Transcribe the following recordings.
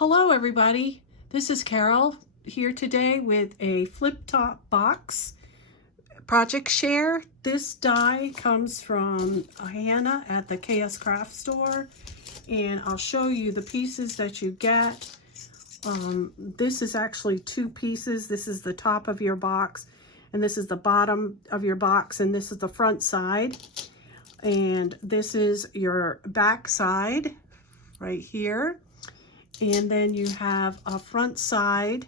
Hello everybody, this is Carol here today with a flip top box project share. This die comes from Hannah at the KSCraft store, and I'll show you the pieces that you get. This is actually two pieces. This is the top of your box and this is the bottom of your box, and this is the front side, and this is your back side right here. And then you have a front side,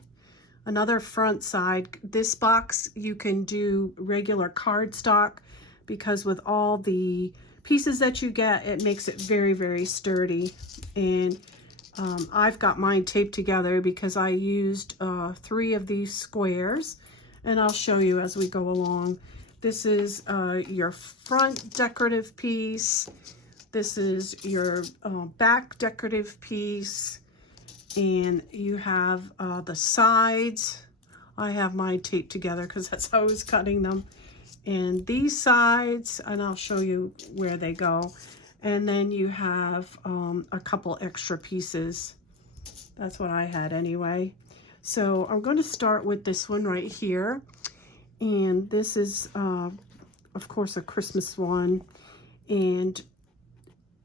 another front side. This box you can do regular cardstock because with all the pieces that you get, it makes it very, very sturdy. And I've got mine taped together because I used 3 of these squares, and I'll show you as we go along. This is your front decorative piece. This is your back decorative piece. And you have the sides. I have mine taped together because that's how I was cutting them. And these sides, and I'll show you where they go. And then you have a couple extra pieces. That's what I had anyway. So I'm going to start with this one right here. And this is, of course, a Christmas one. And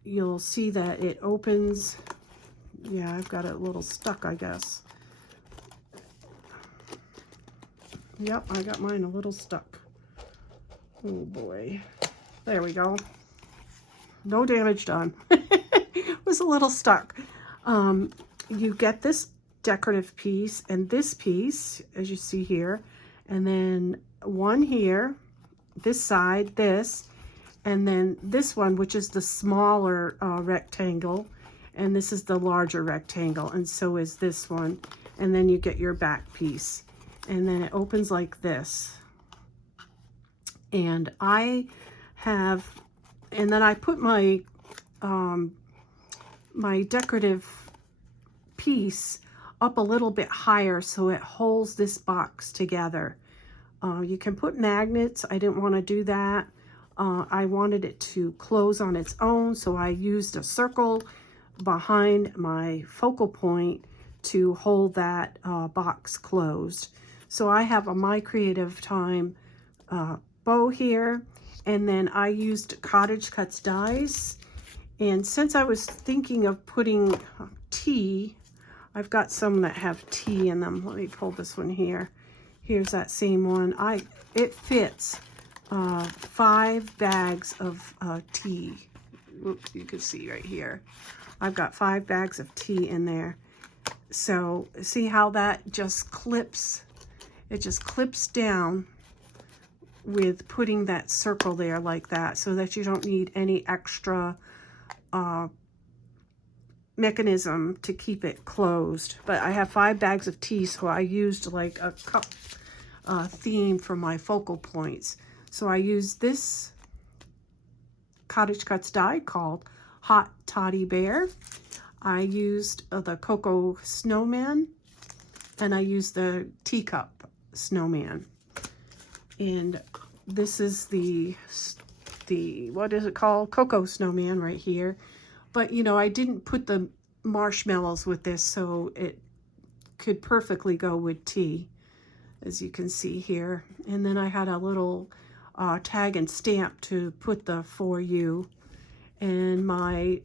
you'll see that it opens. Yeah, I've got it a little stuck, I guess. Yep, I got mine a little stuck. Oh boy. There we go. No damage done. It was a little stuck. You get this decorative piece and this piece, as you see here, and then one here, this side, this, and then this one, which is the smaller rectangle. And this is the larger rectangle, and so is this one. And then you get your back piece. And then it opens like this. And I have, and then I put my, my decorative piece up a little bit higher so it holds this box together. You can put magnets. I didn't want to do that. I wanted it to close on its own, so I used a circle behind my focal point to hold that box closed. So I have a My Creative Time bow here, and then I used CottageCutz Dies. And since I was thinking of putting tea, I've got some that have tea in them. Let me pull this one here. Here's that same one. It fits 5 bags of tea. Oops, you can see right here. I've got 5 bags of tea in there. So see how that just clips? It just clips down with putting that circle there like that, so that you don't need any extra mechanism to keep it closed. But I have 5 bags of tea, so I used like a cup theme for my focal points. So I used this CottageCutz die called Hot Toddy Bear. I used the Cocoa Snowman, and I used the Teacup Snowman. And this is the what is it called? Cocoa Snowman right here. But you know, I didn't put the marshmallows with this, so it could perfectly go with tea, as you can see here. And then I had a little tag and stamp to put the For You. And my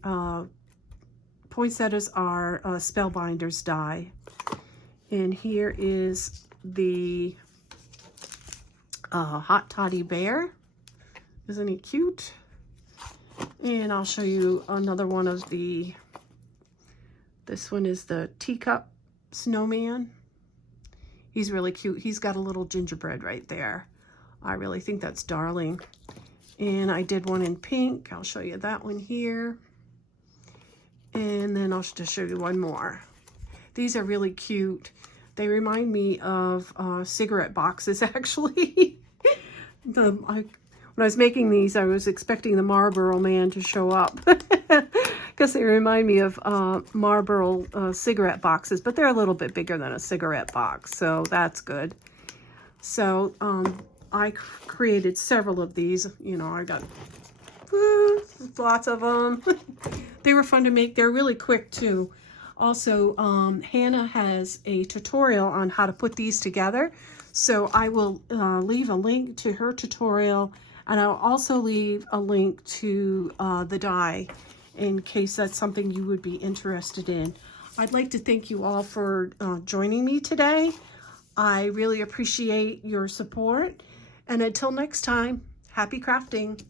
poinsettias are Spellbinders die. And here is the Hot Toddy Bear. Isn't he cute? And I'll show you another one of the, this one is the Teacup Snowman. He's really cute. He's got a little gingerbread right there. I really think that's darling. And I did one in pink. I'll show you that one here. And then I'll just show you one more. These are really cute. They remind me of cigarette boxes, actually. When I was making these, I was expecting the Marlboro Man to show up. Because they remind me of Marlboro cigarette boxes. But they're a little bit bigger than a cigarette box. So that's good. So I created several of these. You know, I got lots of them. They were fun to make. They're really quick too. Also, Hannah has a tutorial on how to put these together. So I will leave a link to her tutorial, and I'll also leave a link to the die in case that's something you would be interested in. I'd like to thank you all for joining me today. I really appreciate your support. And until next time, happy crafting.